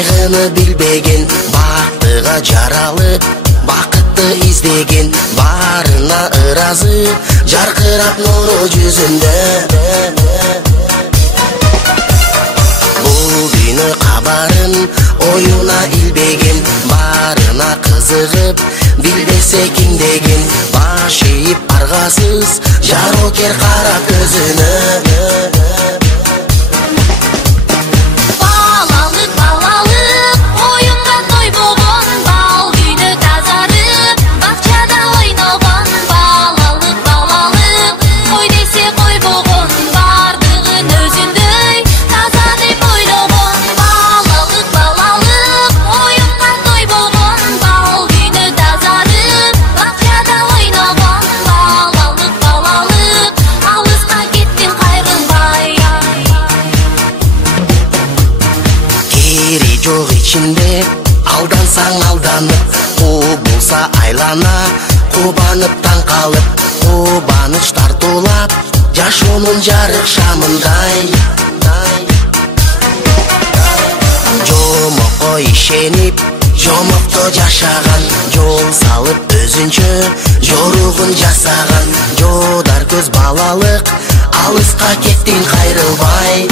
кайгыны билбеген, бактыга жаралып бакытты издеген, барына ыразы жаркырап нуру жүзүндө. Бул күнү кабарын оюна илбеген, барына кызыгып билбесе кимдеген, баш ийип аргасыз жарокер кара көзүнө. Жок ичинде алдансаң алданып, кубулса айлана, кубанып таң калып, кубаныч тартуулап жашоонун жарык шамындай. Жомокко ишенип, жомокто жашаган, жол салып өзүнчө жоругун жасаган, жодар көз балалык, алыска кеттиң кайрылбай.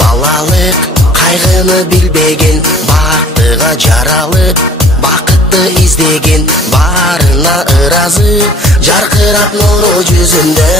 Балалык кайгыны билбеген, бактыга жаралып бакытты издеген, барына ыразы жаркырап нуру жүзүндө.